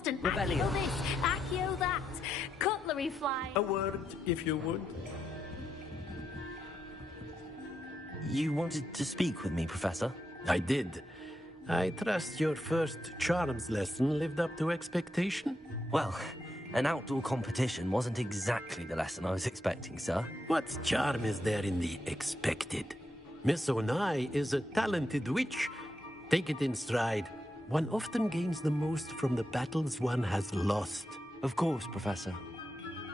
constant Rebellion. accio this, accio that, cutlery flying. A word, if you would. You wanted to speak with me, Professor? I did. I trust your first charms lesson lived up to expectation? Well, an outdoor competition wasn't exactly the lesson I was expecting, sir. What charm is there in the expected? Miss Onai is a talented witch. Take it in stride. One often gains the most from the battles one has lost. Of course, Professor.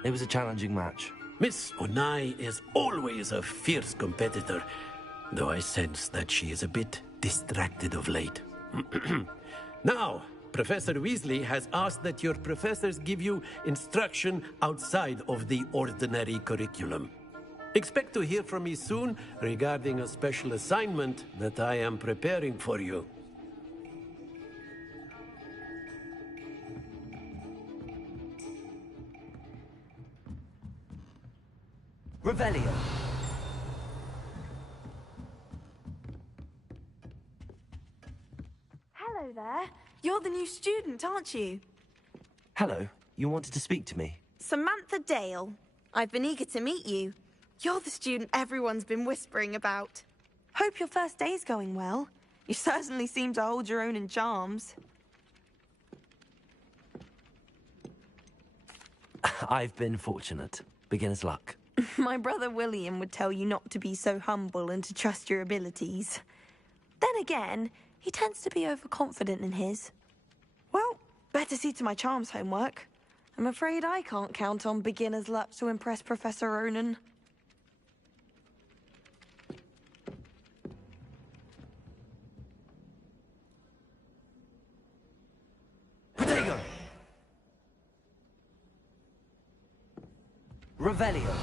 It was a challenging match. Miss Onai is always a fierce competitor, though I sense that she is a bit distracted of late. Now, Professor Weasley has asked that your professors give you instruction outside of the ordinary curriculum. Expect to hear from me soon regarding a special assignment that I am preparing for you. Revelio. Hello there. You're the new student, aren't you? Hello. You wanted to speak to me? Samantha Dale. I've been eager to meet you. You're the student everyone's been whispering about. Hope your first day's going well. You certainly seem to hold your own in charms. I've been fortunate. Beginner's luck. My brother William would tell you not to be so humble and to trust your abilities. Then again, he tends to be overconfident in his. Well, better see to my charms homework. I'm afraid I can't count on beginner's luck to impress Professor Ronan. Protego! Revelio.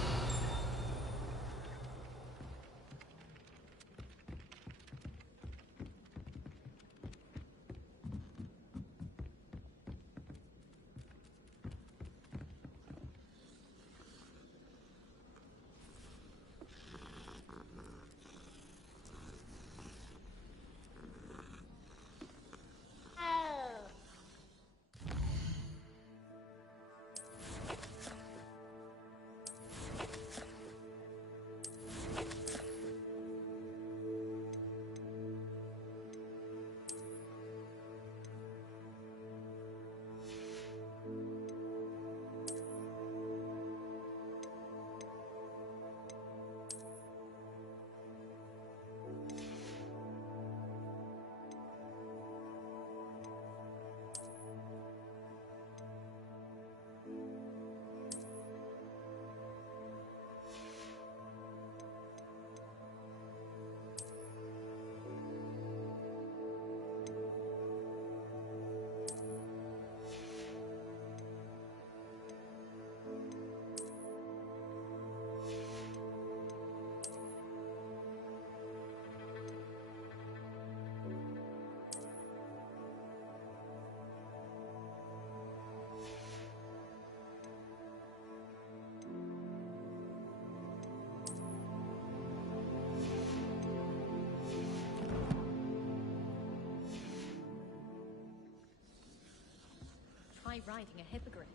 Try riding a hippogriff.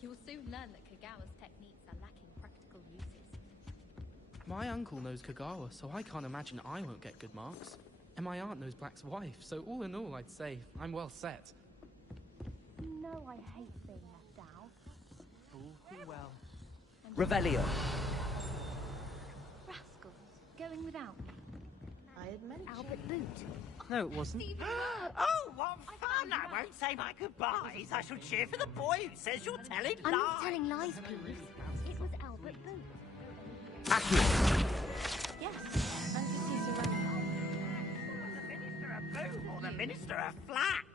You'll soon learn that Kagawa's techniques are lacking practical uses. My uncle knows Kagawa, so I can't imagine I won't get good marks. And my aunt knows Black's wife, so all in all, I'd say I'm well set. No, I hate being left out. All well. Revelio. Rascals, going without me. I had mentioned. Albert Boot. No, it wasn't. Oh, what fun! I won't say my goodbyes. I shall cheer for the boy who says you're telling I'm lies. not telling lies, please. It was Albert Boot. Accio. Yes, and to see Sir Ronan. The minister of boom or the minister of flack.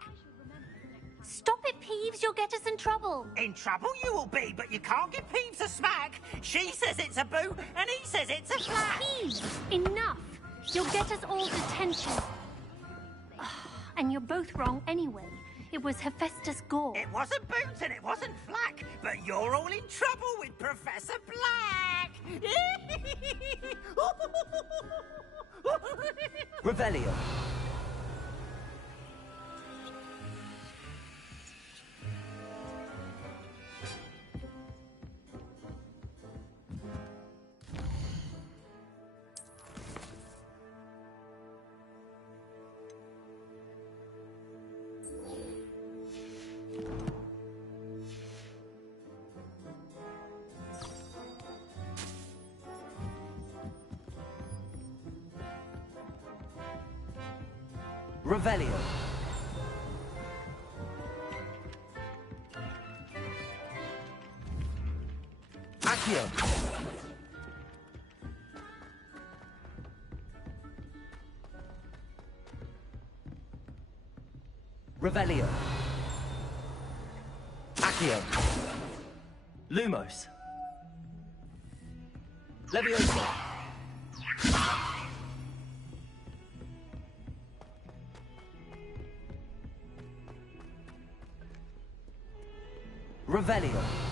Stop it, Peeves. You'll get us in trouble. In trouble you will be, but you can't give Peeves a smack. She says it's a boo, and he says it's a flack. Peeves, enough. You'll get us all detention. And you're both wrong anyway. It was Hephaestus Gore. It wasn't Boots and it wasn't Flack, but you're all in trouble with Professor Black. Revelio. Revelio. Accio. Revelio. Accio. Lumos. Leviosa. Revelio.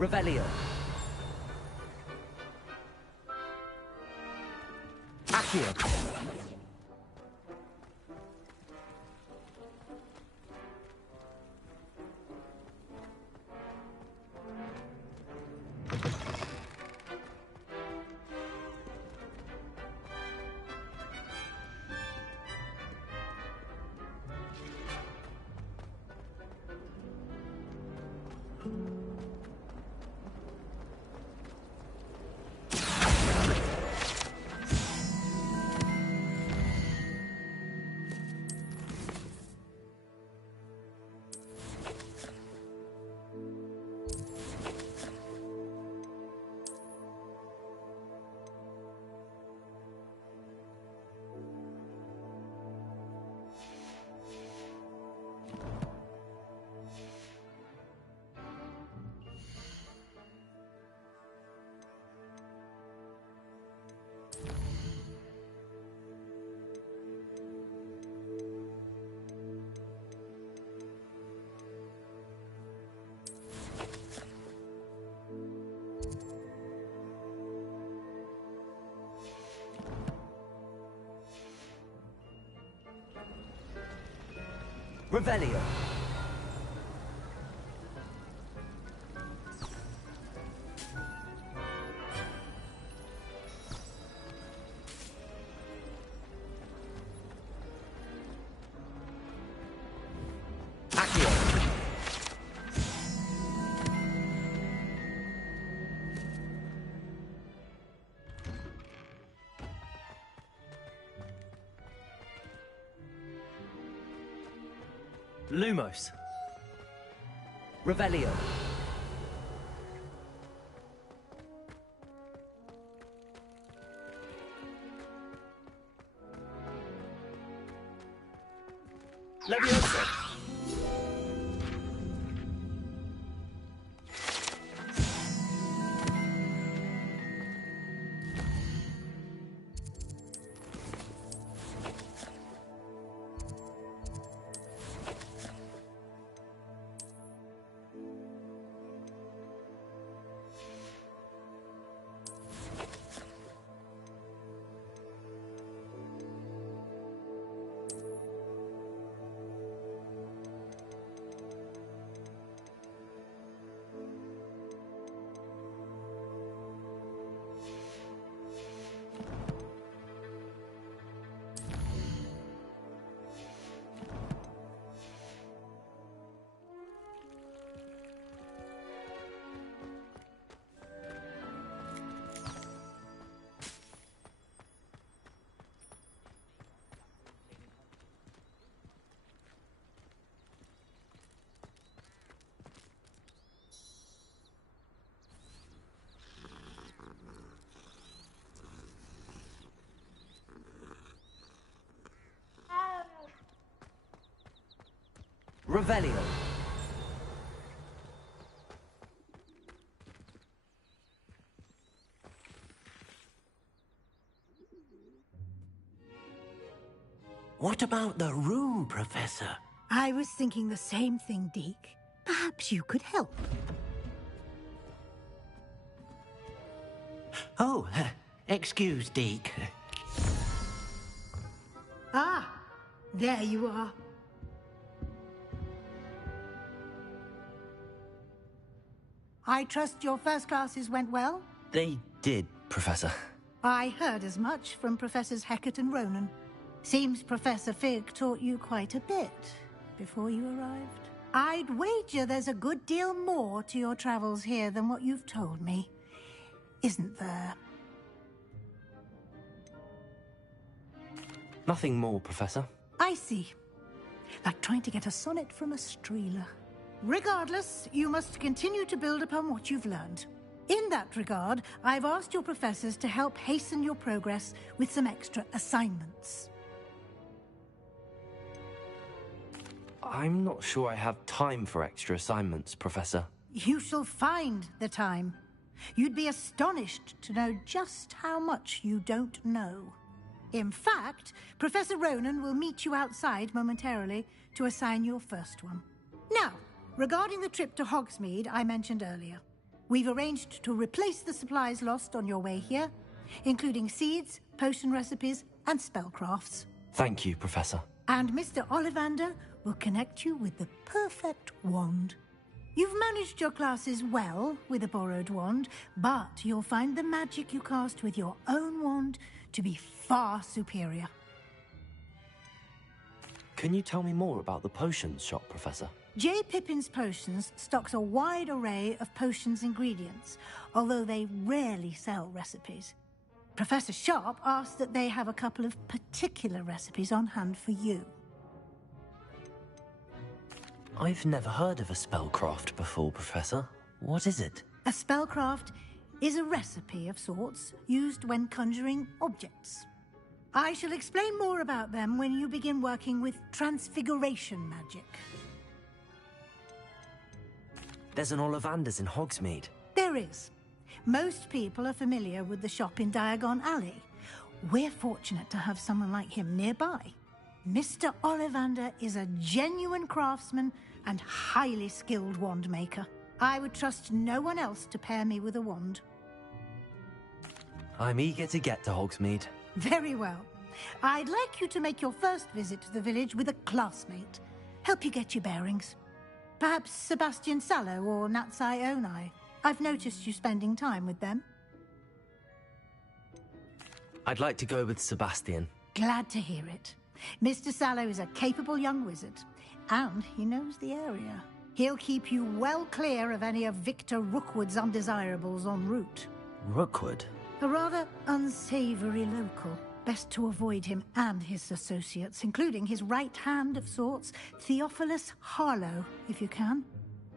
Revelio. Accio. Revelio. Accio. Lumos. Revelio. Leviosa. Revelio. What about the room, Professor? I was thinking the same thing, Deke. Perhaps you could help. Oh, excuse, Deke. Ah, There you are. I trust your first classes went well? They did, Professor. I heard as much from Professors Hecat and Ronan. Seems Professor Fig taught you quite a bit before you arrived. I'd wager there's a good deal more to your travels here than what you've told me. Isn't there? Nothing more, Professor. I see. Like trying to get a sonnet from a streeler. Regardless, you must continue to build upon what you've learned. In that regard, I've asked your professors to help hasten your progress with some extra assignments. I'm not sure I have time for extra assignments, Professor. You shall find the time. You'd be astonished to know just how much you don't know. In fact, Professor Ronan will meet you outside momentarily to assign your first one. Now, regarding the trip to Hogsmeade I mentioned earlier, we've arranged to replace the supplies lost on your way here, including seeds, potion recipes, and spellcrafts. Thank you, Professor. And Mr. Ollivander will connect you with the perfect wand. You've managed your classes well with a borrowed wand, but you'll find the magic you cast with your own wand to be far superior. Can you tell me more about the potions shop, Professor? J. Pippin's Potions stocks a wide array of potions ingredients, although they rarely sell recipes. Professor Sharp asked that they have a couple of particular recipes on hand for you. I've never heard of a spellcraft before, Professor. What is it? A spellcraft is a recipe of sorts used when conjuring objects. I shall explain more about them when you begin working with transfiguration magic. There's an Ollivander's in Hogsmeade. There is. Most people are familiar with the shop in Diagon Alley. We're fortunate to have someone like him nearby. Mr. Ollivander is a genuine craftsman and highly skilled wand maker. I would trust no one else to pair me with a wand. I'm eager to get to Hogsmeade. Very well. I'd like you to make your first visit to the village with a classmate. Help you get your bearings. Perhaps Sebastian Sallow or Natsai Onai. I've noticed you spending time with them. I'd like to go with Sebastian. Glad to hear it. Mr. Sallow is a capable young wizard, and he knows the area. He'll keep you well clear of any of Victor Rookwood's undesirables en route. Rookwood? A rather unsavory local. Best to avoid him and his associates, including his right hand of sorts, Theophilus Harlow, if you can.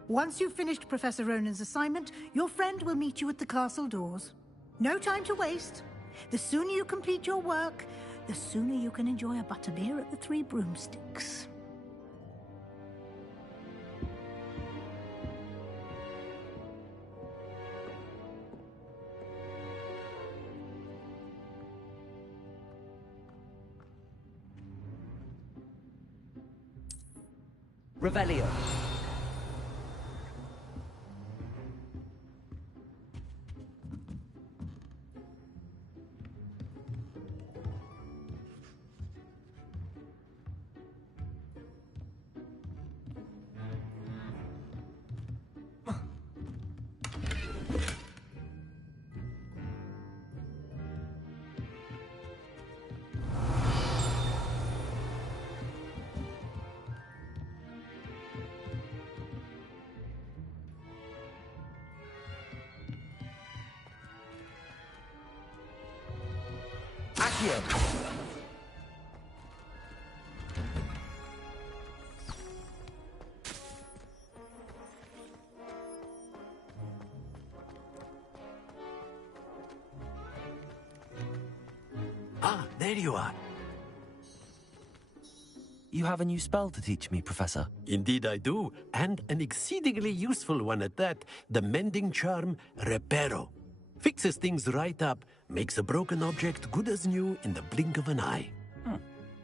Once you've finished Professor Ronan's assignment, your friend will meet you at the castle doors. No time to waste. The sooner you complete your work, the sooner you can enjoy a butterbeer at the Three Broomsticks. Revelio. Ah, there you are. You have a new spell to teach me, Professor. Indeed I do, and an exceedingly useful one at that. The mending charm, Reparo. Fixes things right up, makes a broken object good as new in the blink of an eye.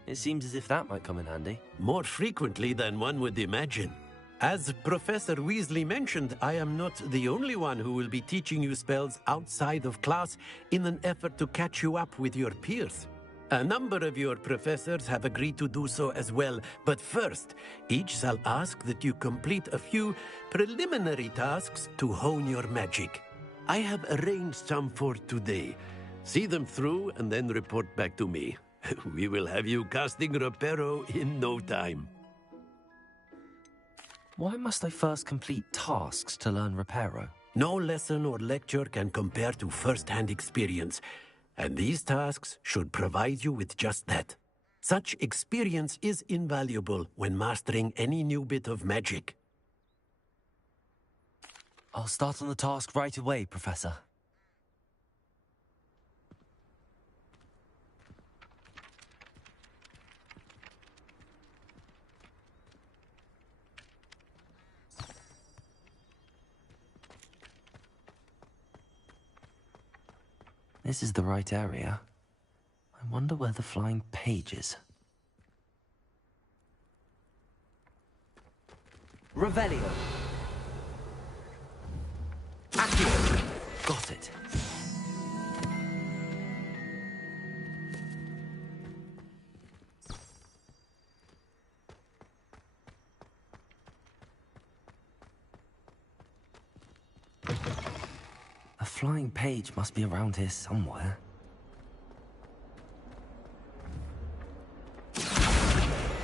It seems as if that might come in handy. More frequently than one would imagine. As Professor Weasley mentioned, I am not the only one who will be teaching you spells outside of class in an effort to catch you up with your peers. A number of your professors have agreed to do so as well, but first, each shall ask that you complete a few preliminary tasks to hone your magic. I have arranged some for today. See them through and then report back to me. We will have you casting Reparo in no time. Why must I first complete tasks to learn Reparo? No lesson or lecture can compare to first-hand experience, and these tasks should provide you with just that. Such experience is invaluable when mastering any new bit of magic. I'll start on the task right away, Professor. This is the right area. I wonder where the flying page is. Revelio. Accio. Got it. A flying page must be around here somewhere.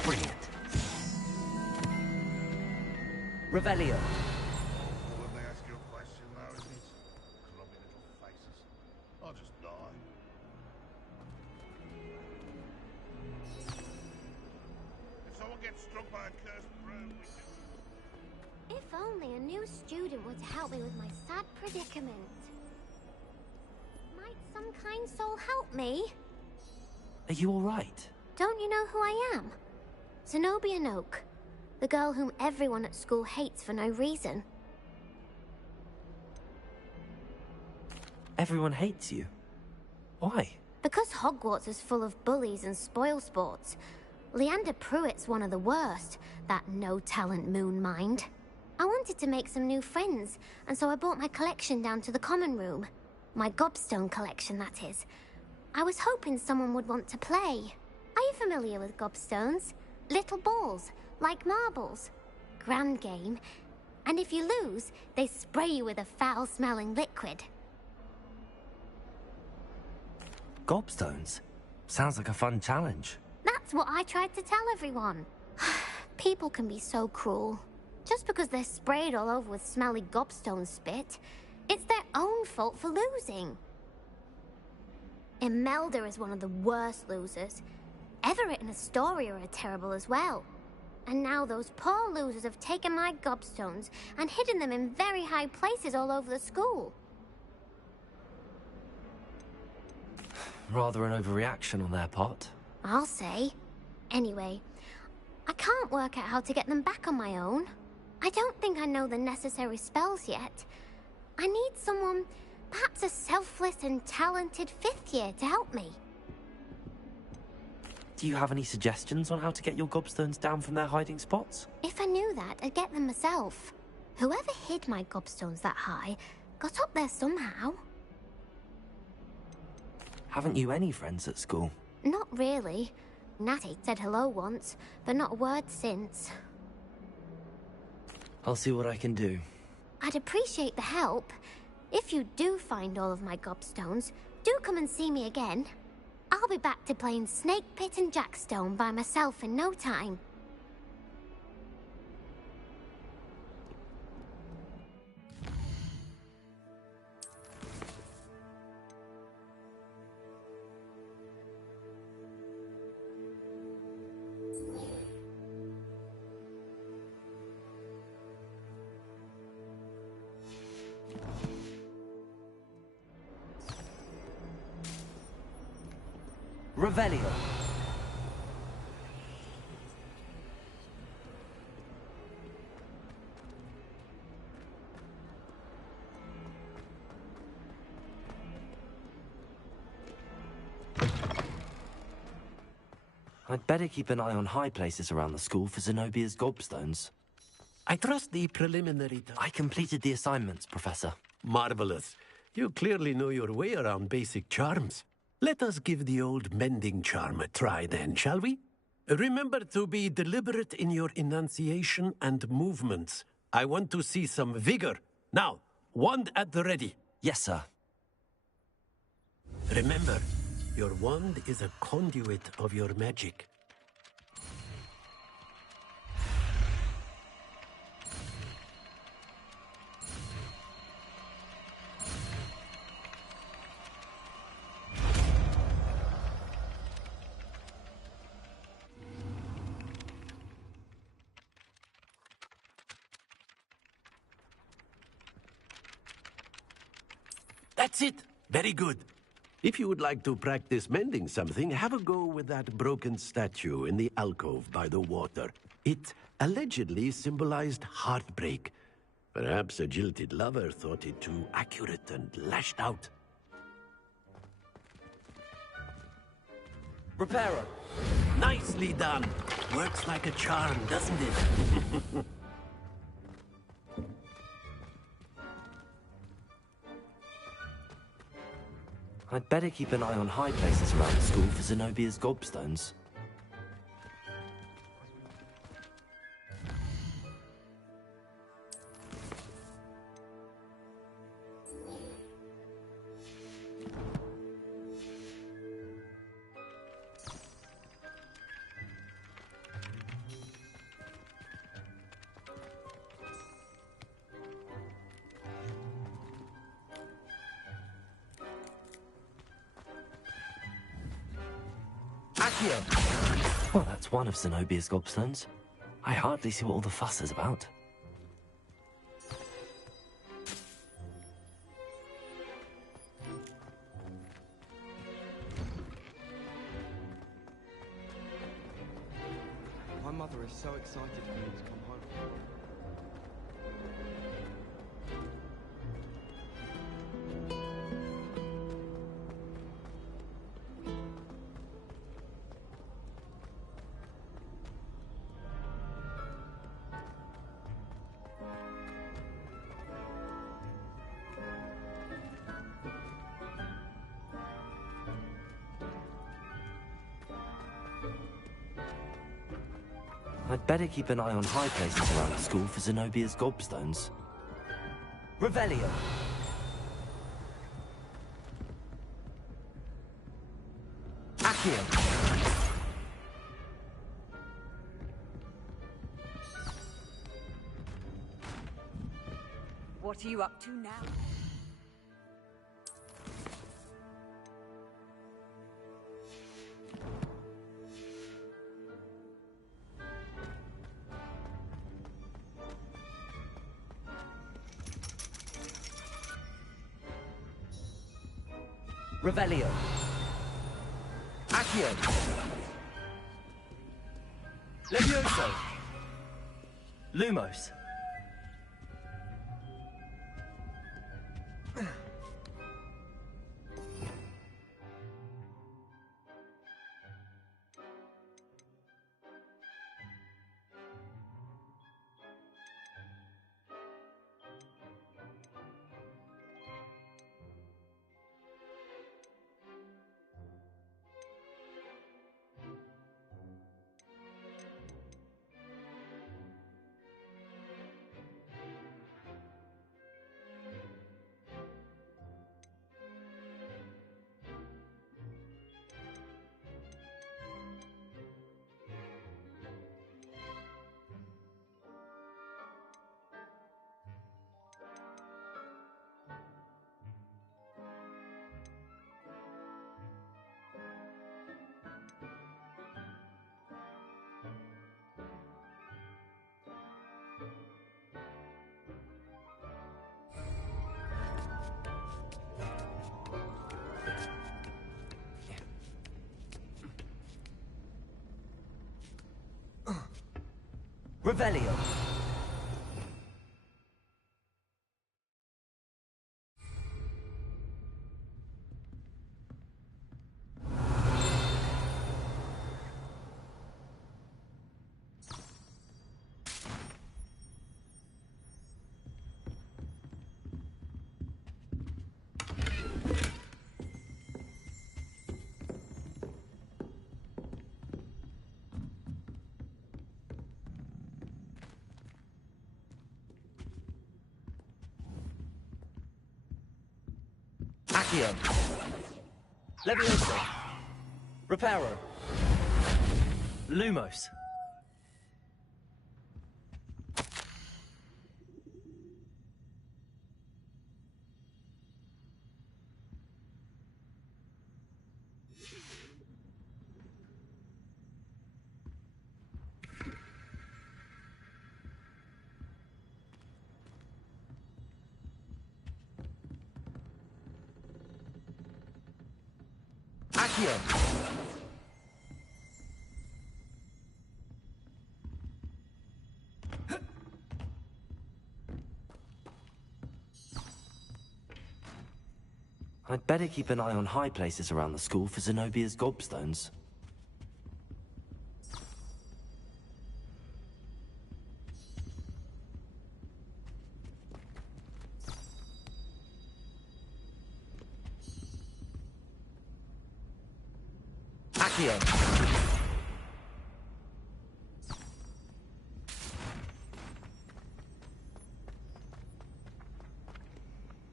Brilliant. Revelio. When they ask you a question, though, isn't it? Clubby little faces. I'll just die. If someone gets struck by a cursed broom, we can... If only a new student were to help me with my sad predicament. Might some kind soul help me? Are you all right? Don't you know who I am? Zenobia Noak, the girl whom everyone at school hates for no reason. Everyone hates you. Why? Because Hogwarts is full of bullies and spoilsports. Leander Pruitt's one of the worst, that no-talent moon mind. I wanted to make some new friends, and so I brought my collection down to the common room. My gobstone collection, that is. I was hoping someone would want to play. Are you familiar with gobstones? Little balls, like marbles. Grand game. And if you lose, they spray you with a foul-smelling liquid. Gobstones? Sounds like a fun challenge. That's what I tried to tell everyone. People can be so cruel. Just because they're sprayed all over with smelly gobstone spit, it's their own fault for losing. Imelda is one of the worst losers. Everett and Astoria are terrible as well. And now those poor losers have taken my gobstones and hidden them in very high places all over the school. Rather an overreaction on their part. I'll say. Anyway, I can't work out how to get them back on my own. I don't think I know the necessary spells yet. I need someone, perhaps a selfless and talented fifth year to help me. Do you have any suggestions on how to get your gobstones down from their hiding spots? If I knew that, I'd get them myself. Whoever hid my gobstones that high got up there somehow. Haven't you any friends at school? Not really. Natty said hello once, but not a word since. I'll see what I can do. I'd appreciate the help. If you do find all of my gobstones, do come and see me again. I'll be back to playing Snake Pit and Jackstone by myself in no time. Revelio. I'd better keep an eye on high places around the school for Zenobia's gobstones. I trust the preliminary... I completed the assignments, Professor. Marvelous. You clearly know your way around basic charms. Let us give the old mending charm a try then, shall we? Remember to be deliberate in your enunciation and movements. I want to see some vigor. Now, wand at the ready. Yes, sir. Remember, your wand is a conduit of your magic. That's it. Very good. If you would like to practice mending something, have a go with that broken statue in the alcove by the water. It allegedly symbolized heartbreak. Perhaps a jilted lover thought it too accurate and lashed out. Reparo. Nicely done. Works like a charm, doesn't it? I'd better keep an eye on high places around the school for Zenobia's gobstones. Well, that's one of Zenobia's gobstones. I hardly see what all the fuss is about. My mother is so excited for me to come home. I'd better keep an eye on high places around the school for Zenobia's gobstones. Revelio. Accio. What are you up to now? Revelio. Accio. Levioso. Lumos. Revelio. Accio. Levioso. Reparo. Lumos. Accio. I'd better keep an eye on high places around the school for Zenobia's gobstones. Accio.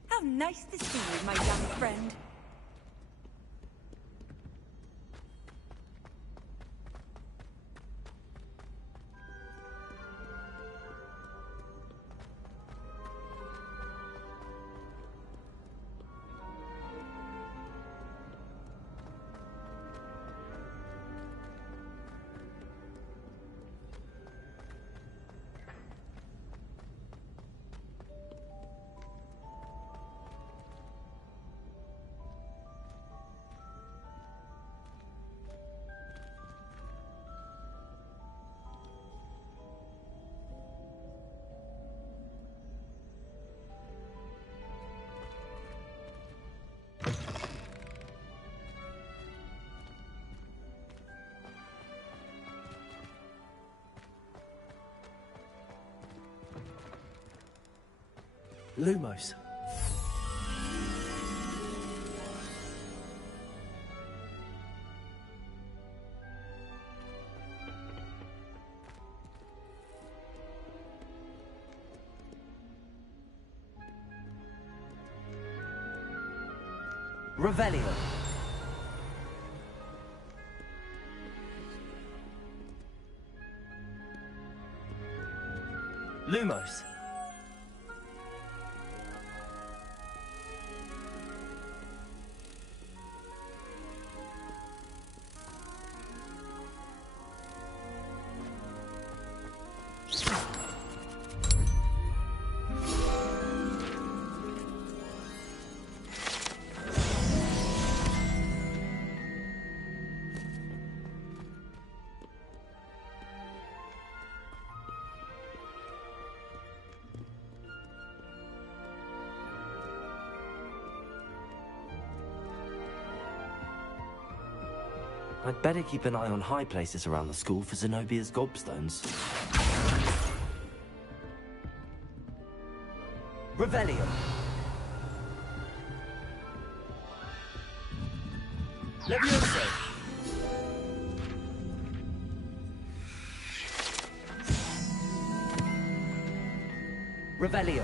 How nice to see you, my young friend. Lumos. Revelio. Lumos. I'd better keep an eye on high places around the school for Zenobia's gobstones. Revelio. Levioso. Revelio.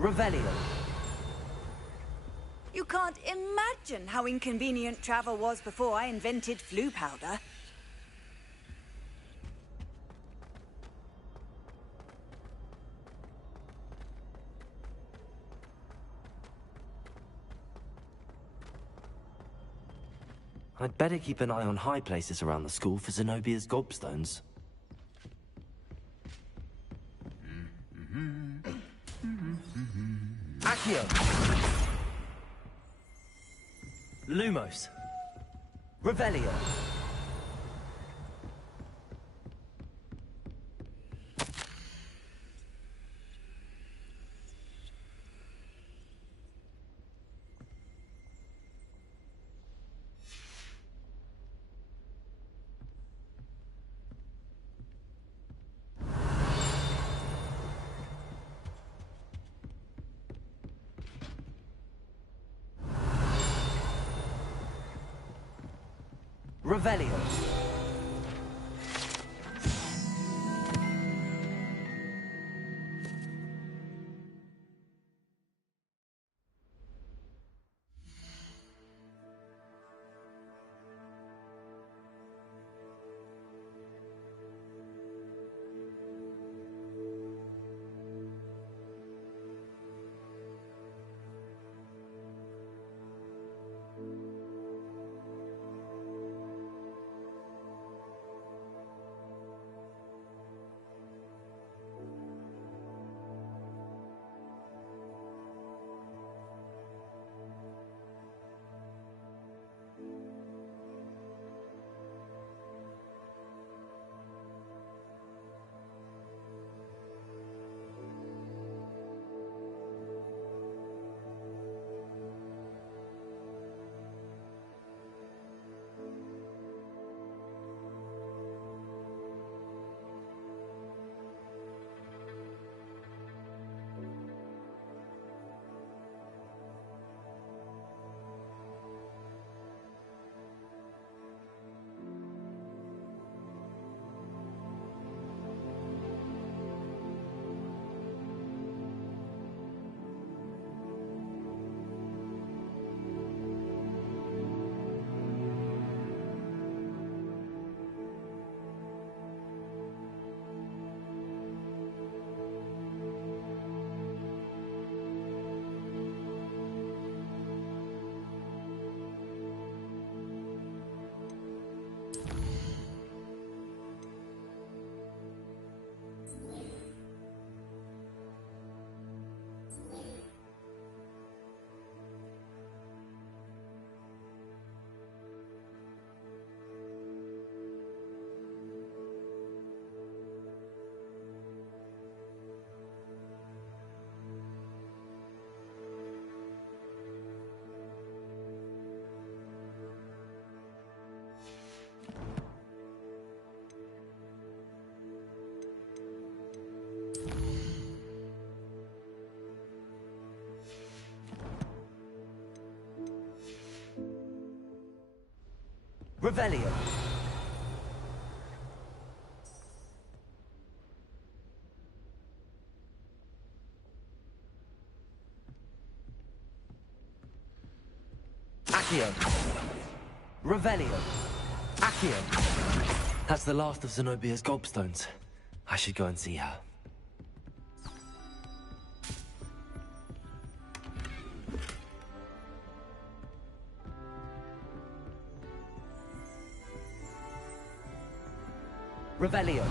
Revelio. You can't imagine how inconvenient travel was before I invented flu powder. I'd better keep an eye on high places around the school for Zenobia's gobstones. Accio! Lumos! Revelio! Revelio. Revelio. Accio. Revelio. Accio. That's the last of Zenobia's gobstones. I should go and see her. Revelio.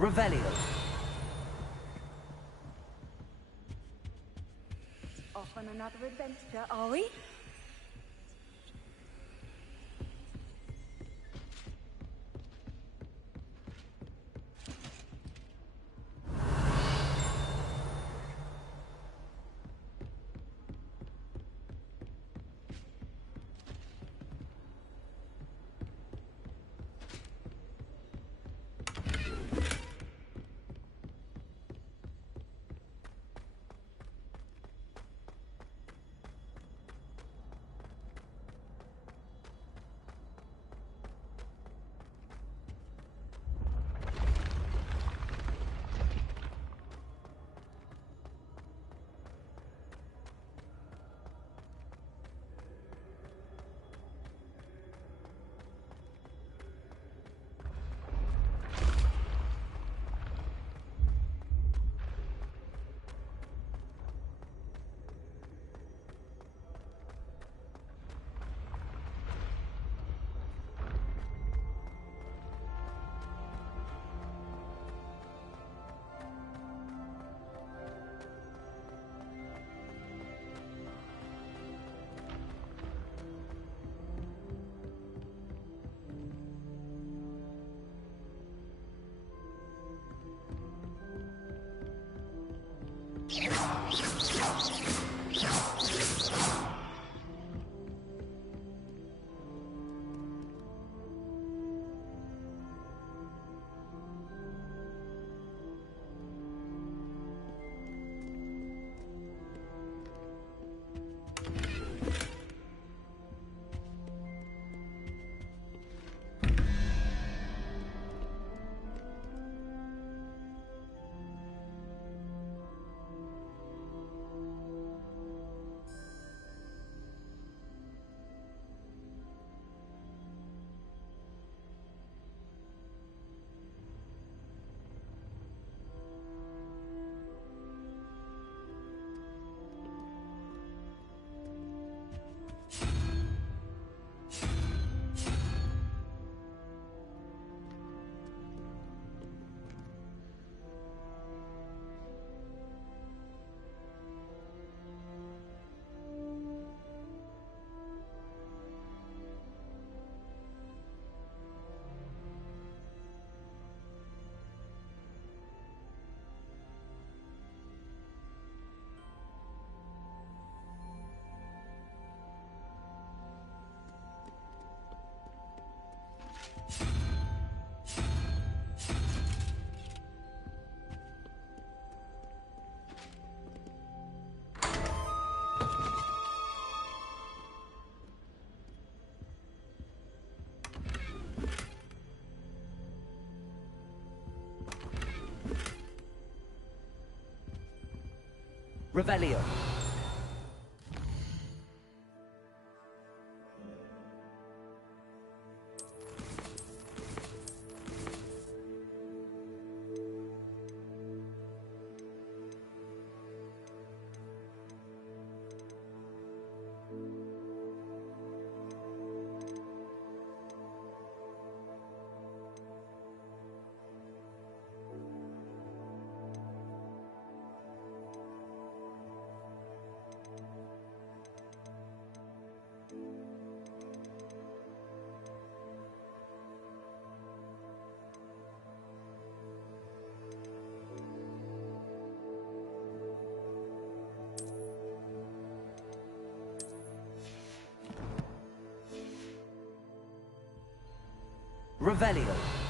Revelio. Off on another adventure, are we? Revelio. Revelio.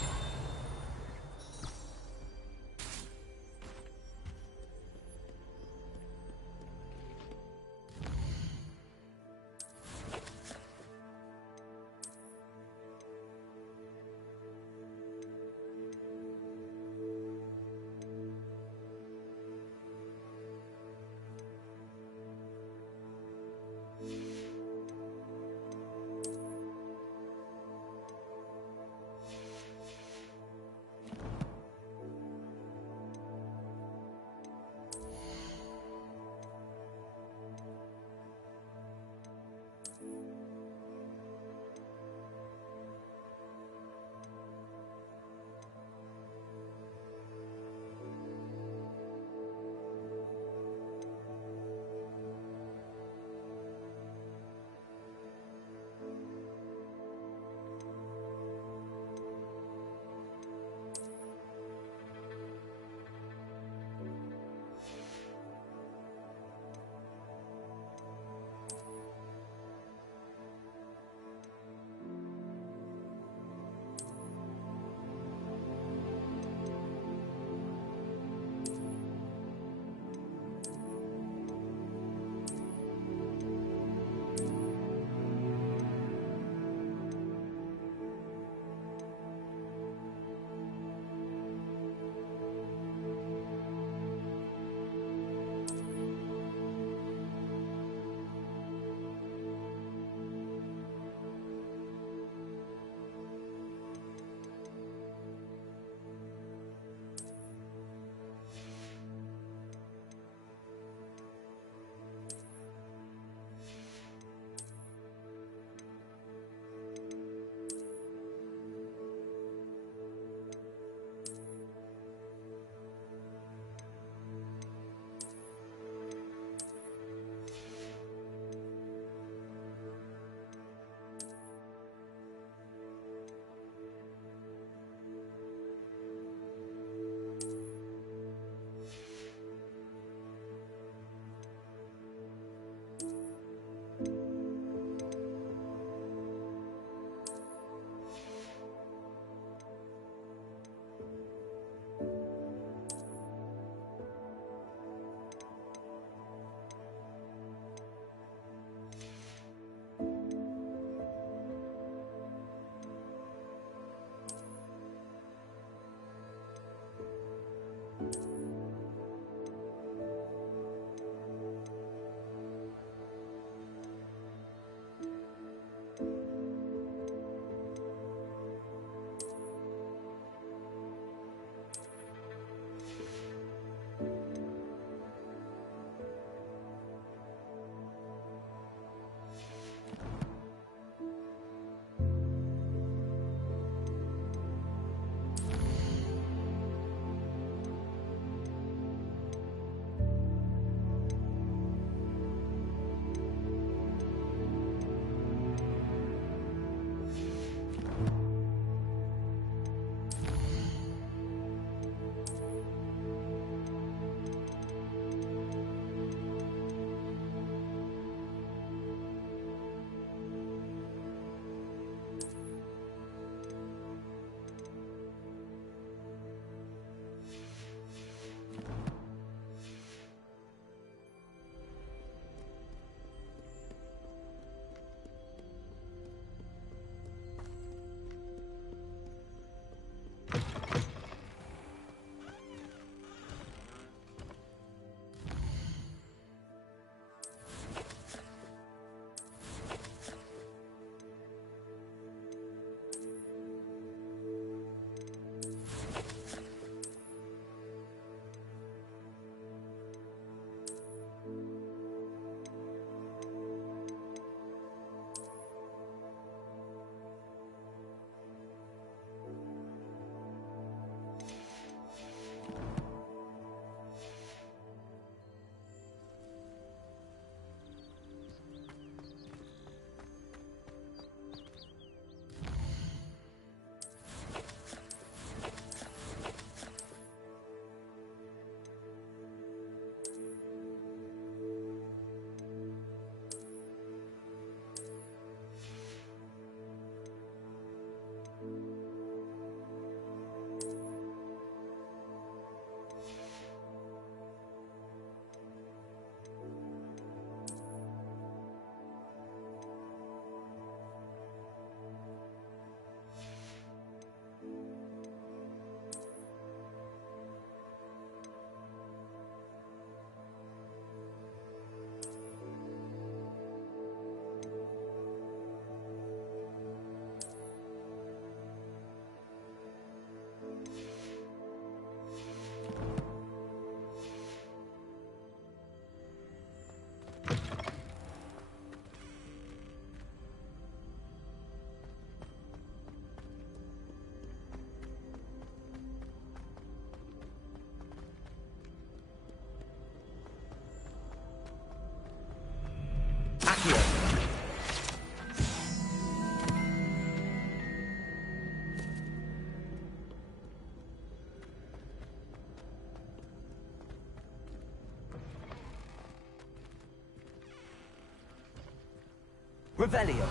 Revelio.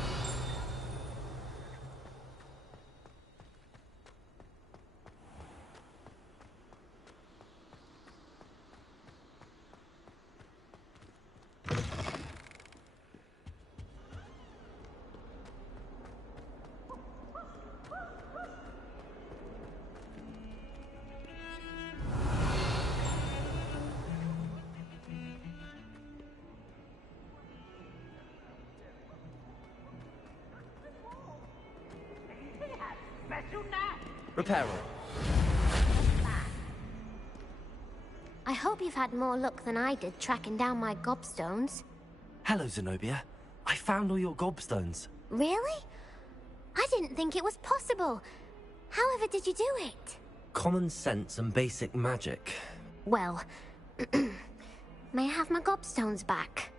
Reparo. I hope you've had more luck than I did tracking down my gobstones. Hello, Zenobia. I found all your gobstones. Really? I didn't think it was possible. However did you do it? Common sense and basic magic. Well, may I have my gobstones back?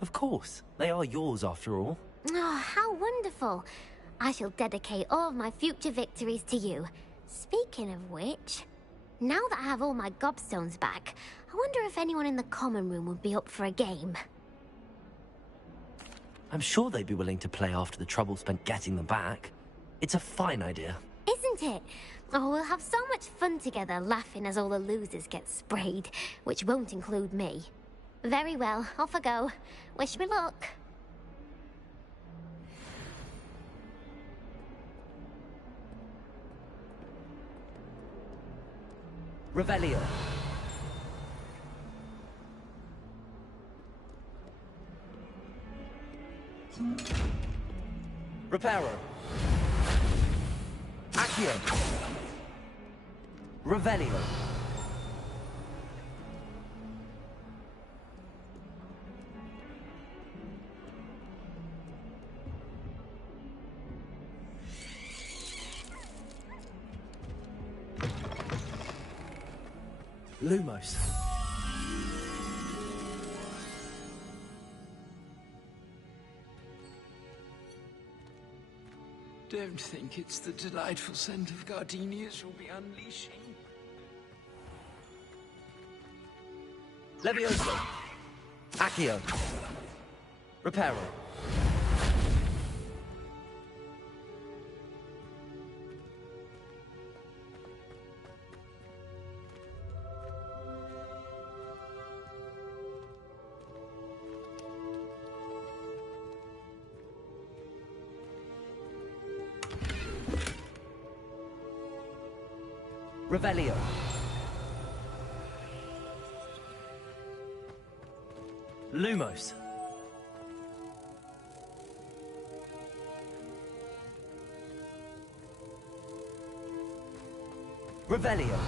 Of course. They are yours after all. Oh, how wonderful. I shall dedicate all of my future victories to you. Speaking of which, now that I have all my gobstones back, I wonder if anyone in the common room would be up for a game. I'm sure they'd be willing to play after the trouble spent getting them back. It's a fine idea. Isn't it? Oh, we'll have so much fun together, laughing as all the losers get sprayed, which won't include me. Very well, off I go. Wish me luck. Revelio. Reparo. Accio. Revelio. Lumos. Don't think it's the delightful scent of gardenias you'll be unleashing. Levioso. Accio. Reparo. Revelio. Lumos. Revelio.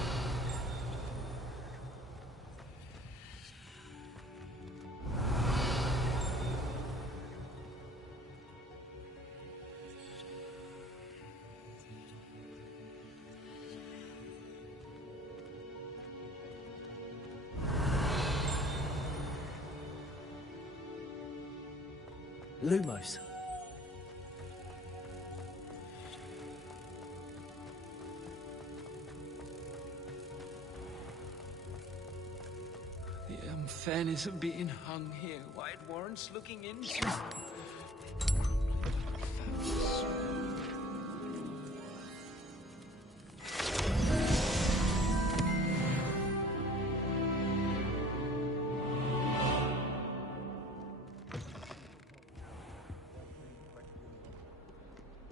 Lumos. The unfairness of being hung here, why it warrants looking into.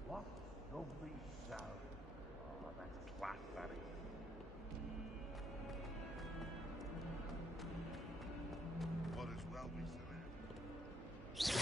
What? Don't be sour. Oh, that's class, that is. What as well be said.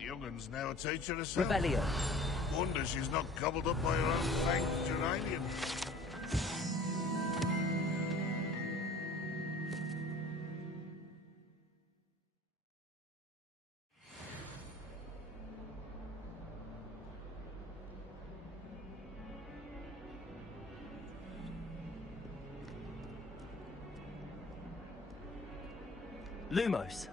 young'un's now a teacher herself. Revelio. Wonder she's not gobbled up by her own famed geranium. Lumos.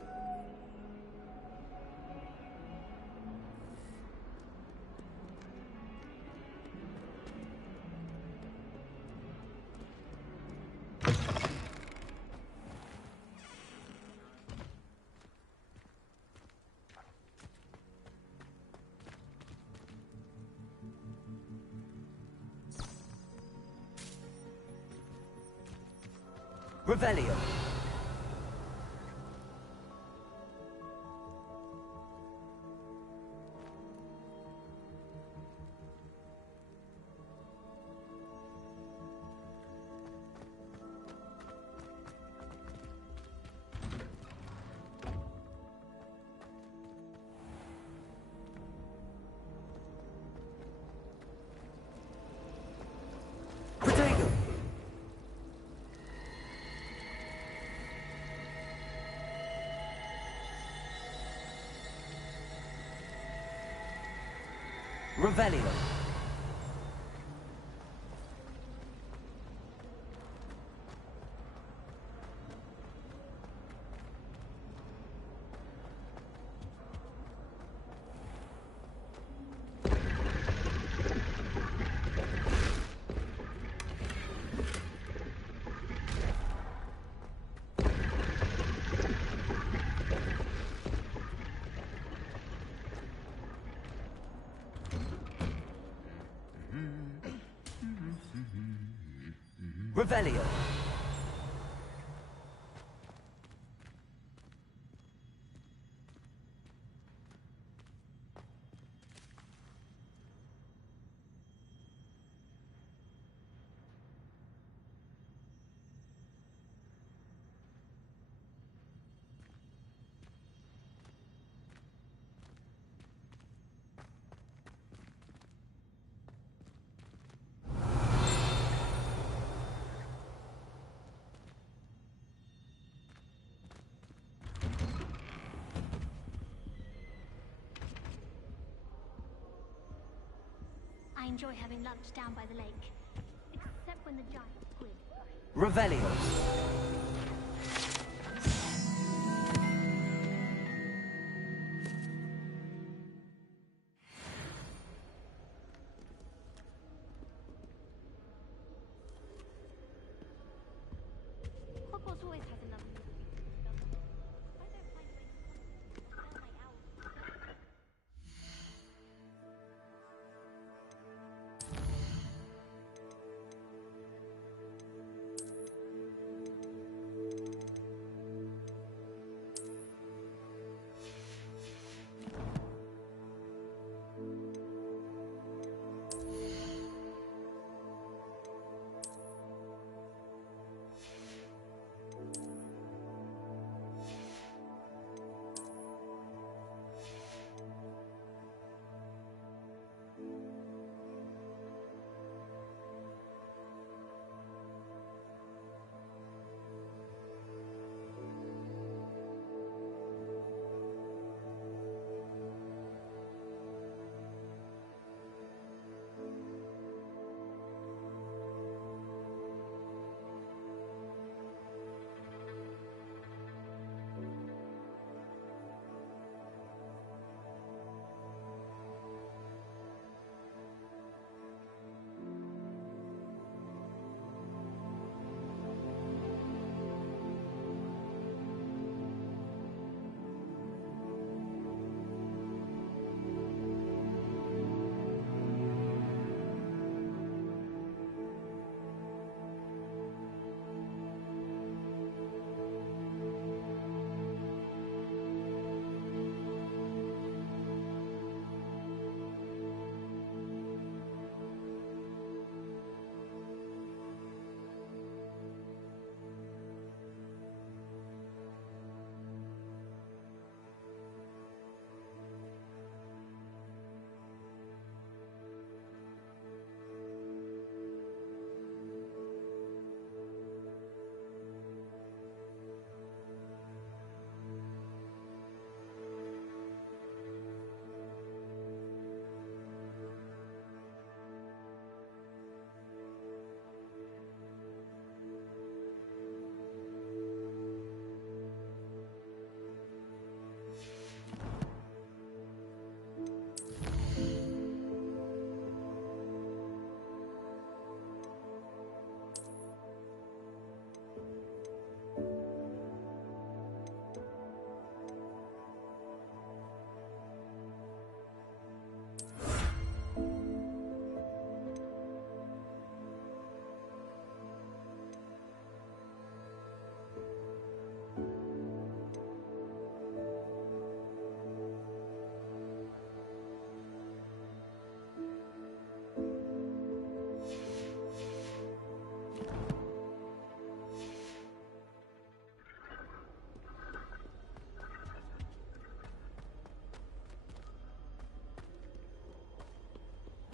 Revelio. Protego. Revelio. Revelio. I enjoy having lunch down by the lake. Except when the giant squid flushes. Revelio. Hogwarts always has a lovely music, doesn't it? I don't find ways to tell my owls.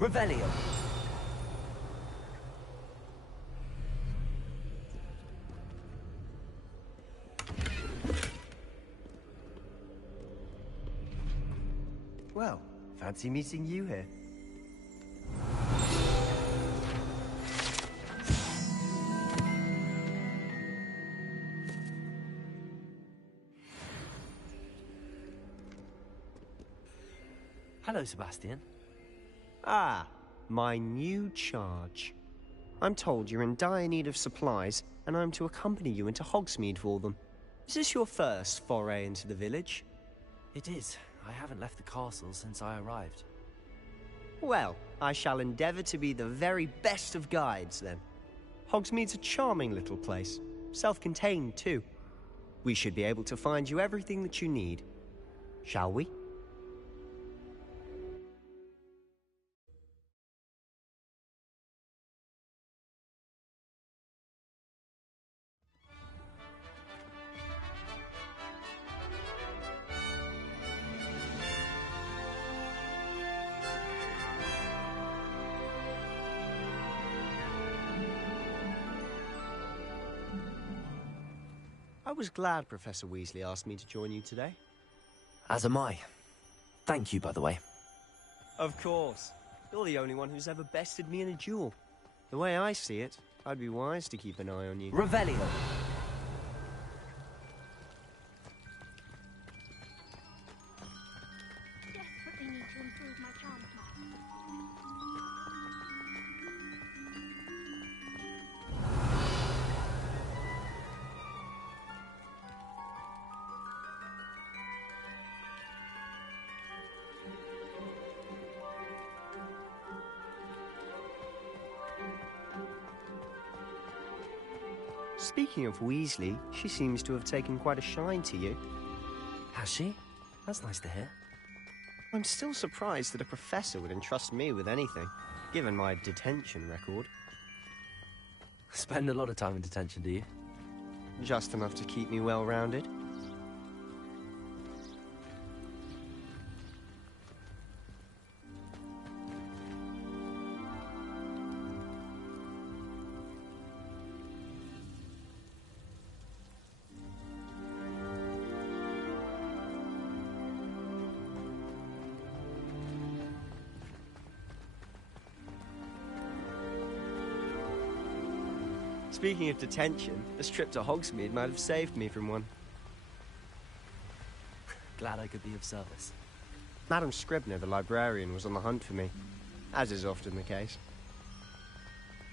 Revelio. Well, fancy meeting you here. Hello, Sebastian. Ah, my new charge. I'm told you're in dire need of supplies, and I'm to accompany you into Hogsmeade for them. Is this your first foray into the village? It is. I haven't left the castle since I arrived. Well, I shall endeavour to be the very best of guides, then. Hogsmeade's a charming little place. Self-contained, too. We should be able to find you everything that you need. Shall we? I was glad Professor Weasley asked me to join you today. As am I. Thank you, by the way. Of course. You're the only one who's ever bested me in a duel. The way I see it, I'd be wise to keep an eye on you. Revelio. Desperately need to improve my charms now. Speaking of Weasley, she seems to have taken quite a shine to you. Has she? That's nice to hear. I'm still surprised that a professor would entrust me with anything, given my detention record. Spend a lot of time in detention, do you? Just enough to keep me well-rounded. Speaking of detention, this trip to Hogsmeade might have saved me from one. Glad I could be of service. Madam Scribner, the librarian, was on the hunt for me, as is often the case.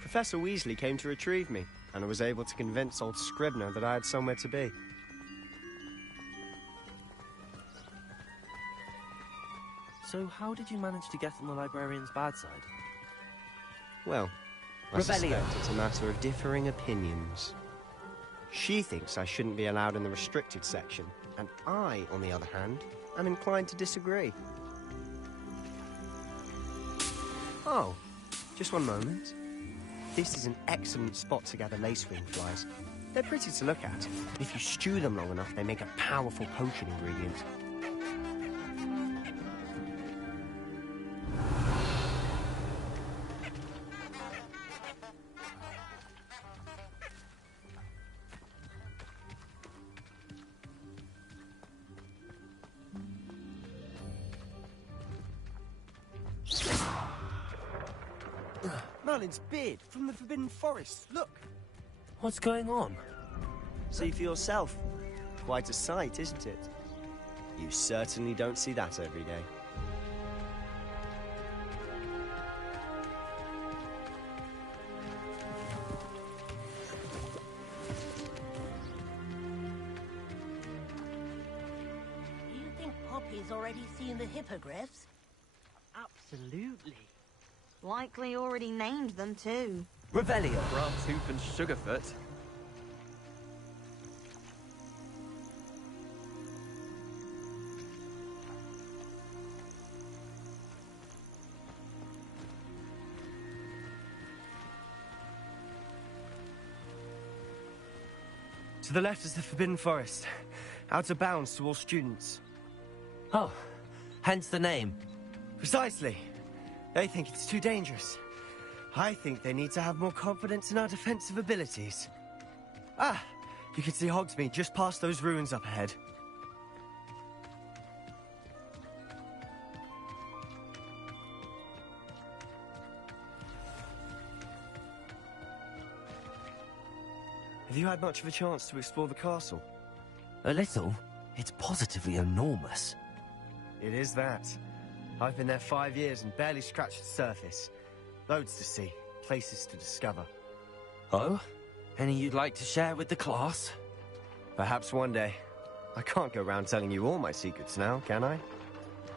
Professor Weasley came to retrieve me, and I was able to convince old Scribner that I had somewhere to be. So how did you manage to get on the librarian's bad side? Well, I suspect it's a matter of differing opinions. She thinks I shouldn't be allowed in the restricted section, and I, on the other hand, am inclined to disagree. Oh, just one moment. This is an excellent spot to gather lacewing flies. They're pretty to look at. If you stew them long enough, they make a powerful potion ingredient. Merlin's beard from the Forbidden Forest. Look. What's going on? See for yourself. Quite a sight, isn't it? You certainly don't see that every day. Do you think Poppy's already seen the hippogriffs? Absolutely. Likely already named them too. Revelio. Brass Hoop and Sugarfoot. To the left is the Forbidden Forest. Out of bounds to all students. Oh, hence the name. Precisely. They think it's too dangerous. I think they need to have more confidence in our defensive abilities. Ah, you can see Hogsmeade just past those ruins up ahead. Have you had much of a chance to explore the castle? A little. It's positively enormous. It is that. I've been there 5 years and barely scratched the surface. Loads to see, places to discover. Oh? Any you'd like to share with the class? Perhaps one day. I can't go around telling you all my secrets now, can I?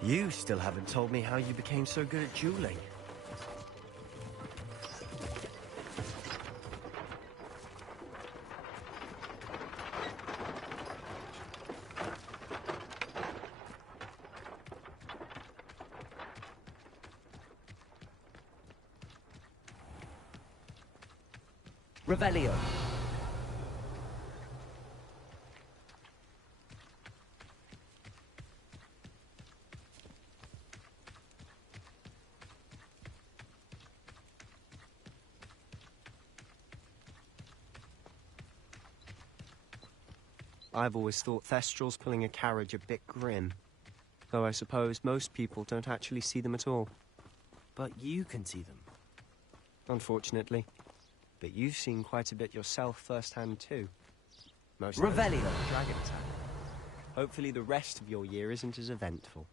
You still haven't told me how you became so good at dueling. Revelio. I've always thought Thestrals pulling a carriage a bit grim. Though I suppose most people don't actually see them at all. But you can see them. Unfortunately. But you've seen quite a bit yourself firsthand too. Most Revelio. Dragon attack. Hopefully the rest of your year isn't as eventful.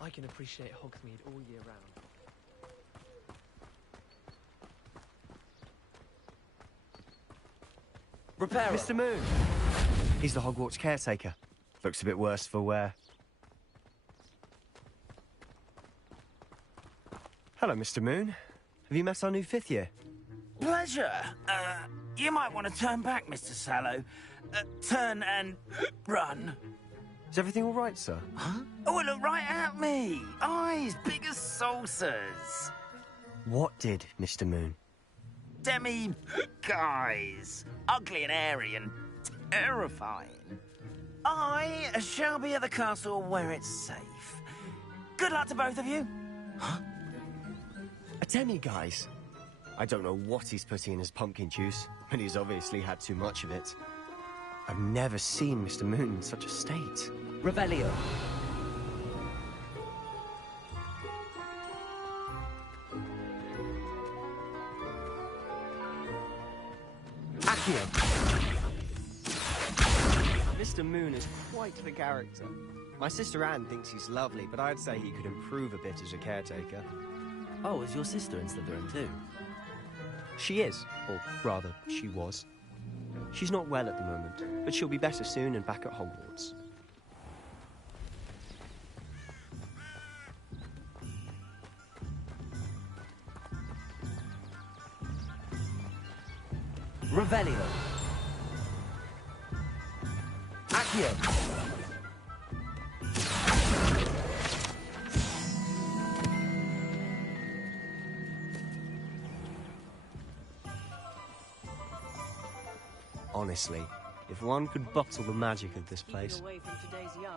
I can appreciate Hogsmeade all year round. Repairer. Mr. Moon! He's the Hogwarts caretaker. Looks a bit worse for wear. Hello, Mr. Moon. Have you met our new 5th year? Pleasure. You might want to turn back, Mr. Sallow. Turn and run. Is everything all right, sir? Huh? Oh, look right at me. Eyes big as saucers. What did, Mr. Moon? Guys. Ugly and hairy and terrifying. I shall be at the castle where it's safe. Good luck to both of you. Huh? A demi-guise? I don't know what he's putting in his pumpkin juice, but he's obviously had too much of it. I've never seen Mr. Moon in such a state. Revelio. Accio. Mr. Moon is quite the character. My sister Anne thinks he's lovely, but I'd say he could improve a bit as a caretaker. Oh, is your sister in Slytherin too? She is, or rather, she was. She's not well at the moment, but she'll be better soon and back at Hogwarts. Revelio. Accio. Honestly, if one could bottle the magic of this place,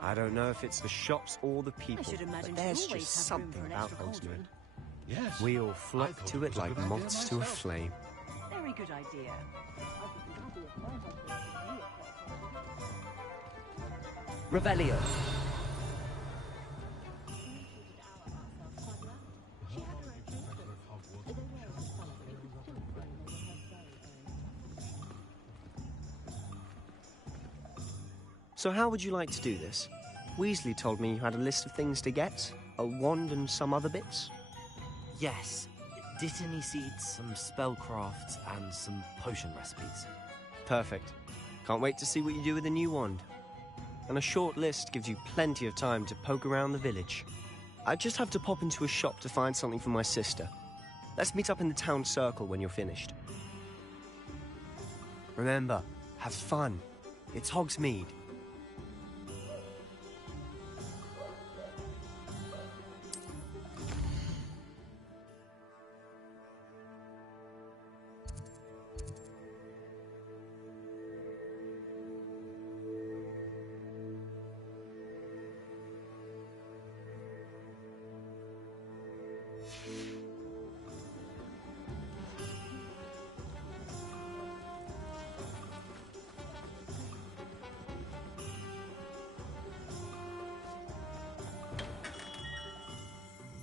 I don't know if it's the shops or the people, but there's just something about Hogsmeade. Yes. We all flock to it like moths to a flame. Very good idea. Revelio. So how would you like to do this? Weasley told me you had a list of things to get, a wand and some other bits. Yes. Dittany seeds, some spellcrafts, and some potion recipes. Perfect. Can't wait to see what you do with the new wand. And a short list gives you plenty of time to poke around the village. I just have to pop into a shop to find something for my sister. Let's meet up in the town circle when you're finished. Remember, have fun. It's Hogsmeade.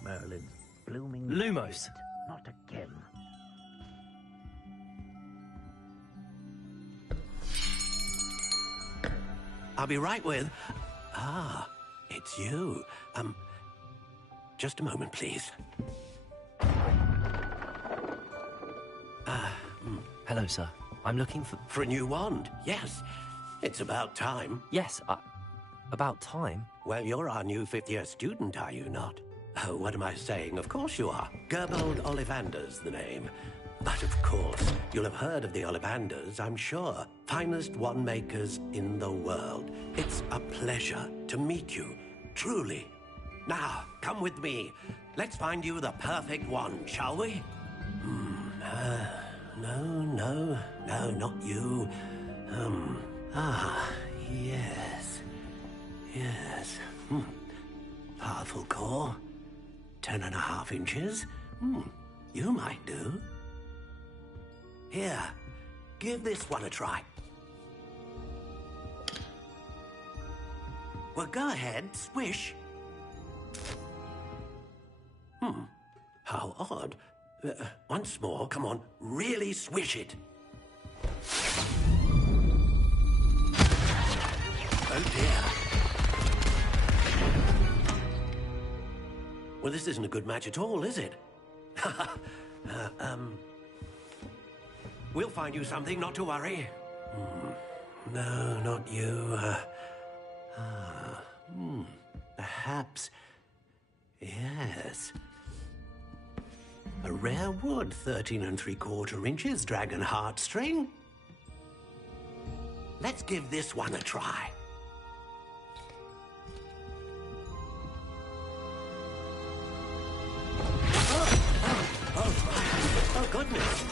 Merlin's blooming... Lumos. Not again. I'll be right with... Ah, it's you. Just a moment, please. Hello, sir. I'm looking for... For a new wand, yes. It's about time. Yes, about time? Well, you're our new fifth-year student, are you not? Oh, what am I saying? Of course you are. Gerbold Ollivander's the name. But of course, you'll have heard of the Ollivanders, I'm sure. Finest wand makers in the world. It's a pleasure to meet you, truly. Now, come with me. Let's find you the perfect wand, shall we? No, not you. Yes. Powerful core. 10.5 inches. You might do. Here, give this one a try. Well, go ahead, swish. How odd. Once more, come on, really swish it. Oh dear. Well, this isn't a good match at all, is it? We'll find you something, not to worry. No, not you. Perhaps. Yes. A rare wood, 13 3/4 inches, dragon heartstring. Let's give this one a try. Oh, goodness.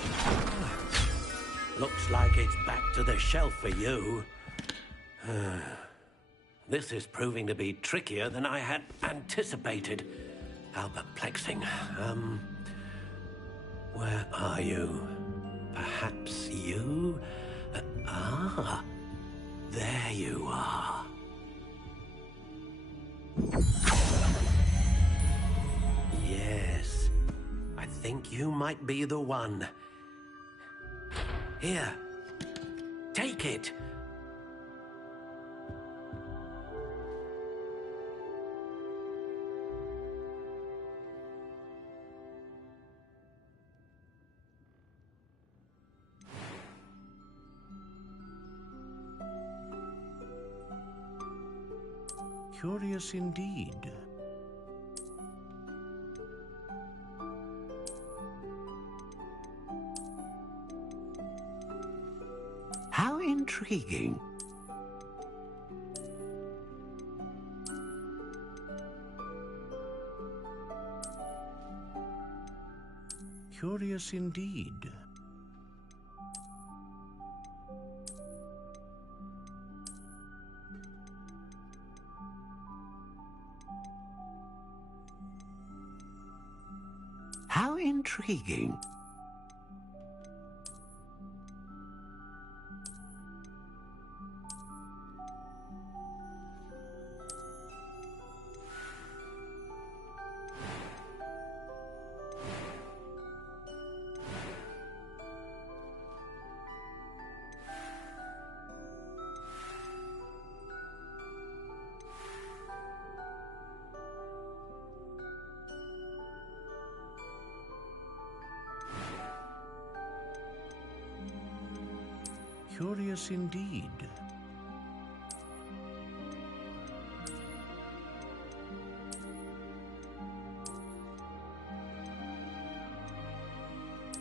Looks like it's back to the shelf for you. This is proving to be trickier than I had anticipated. How perplexing. Where are you? Perhaps you? There you are. Yes, I think you might be the one. Here, take it. Curious indeed. How intriguing. Curious indeed. How intriguing. Curious indeed.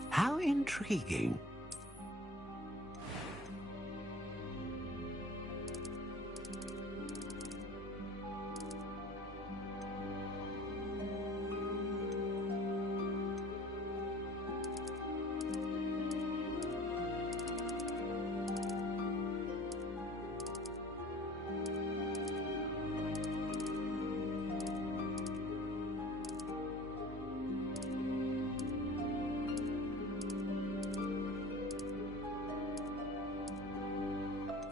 How intriguing.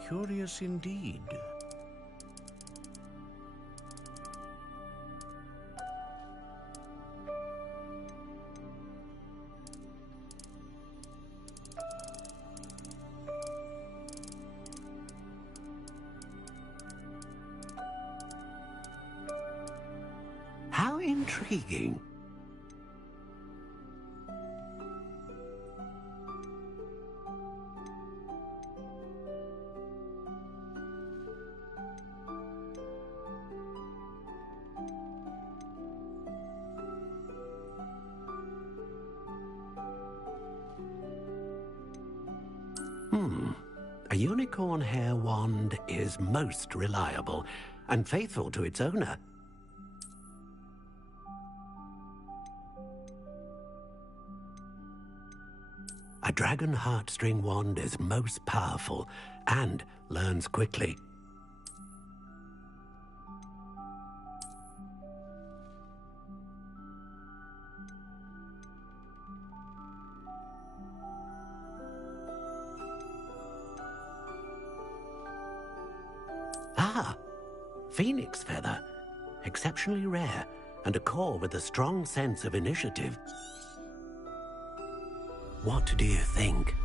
Curious indeed. How intriguing. A unicorn hair wand is most reliable and faithful to its owner. A dragon heartstring wand is most powerful and learns quickly. Phoenix feather. Exceptionally rare, and a core with a strong sense of initiative. What do you think?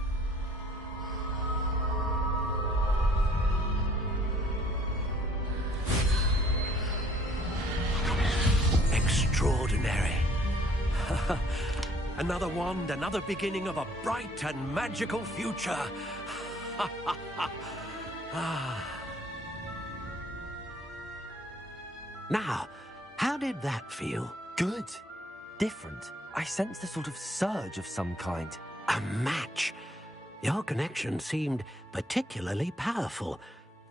Extraordinary. Another wand, another beginning of a bright and magical future. Now, how did that feel? Good. Different. I sensed a sort of surge of some kind. A match. Your connection seemed particularly powerful.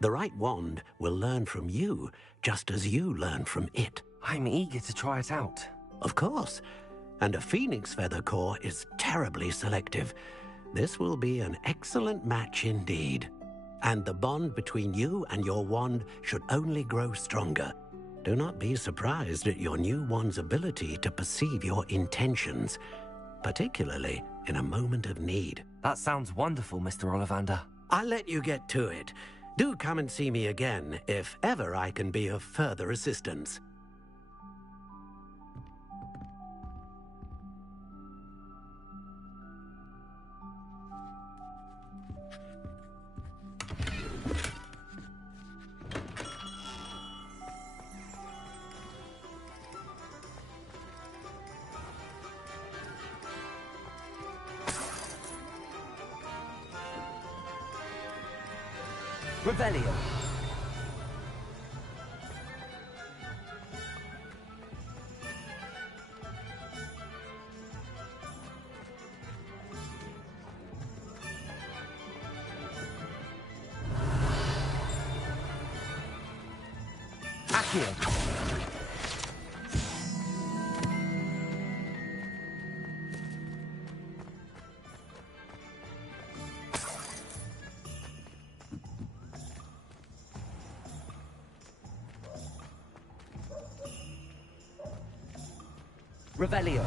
The right wand will learn from you, just as you learn from it. I'm eager to try it out. Of course. And a phoenix feather core is terribly selective. This will be an excellent match indeed. And the bond between you and your wand should only grow stronger. Do not be surprised at your new wand's ability to perceive your intentions, particularly in a moment of need. That sounds wonderful, Mr. Ollivander. I'll let you get to it. Do come and see me again if ever I can be of further assistance. Revelio. Accio. Revelio.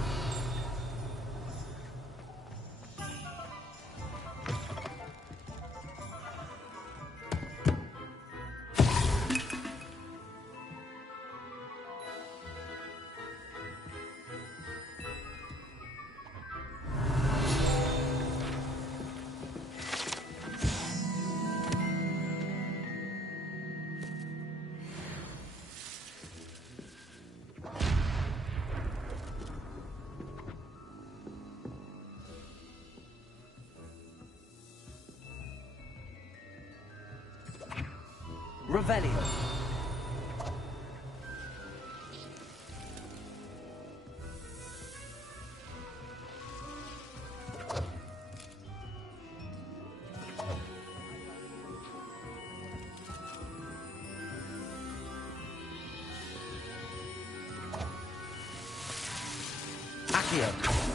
Revelio. Accio.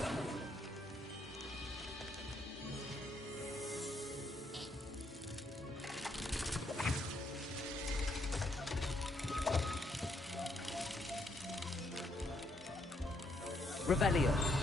Revelio.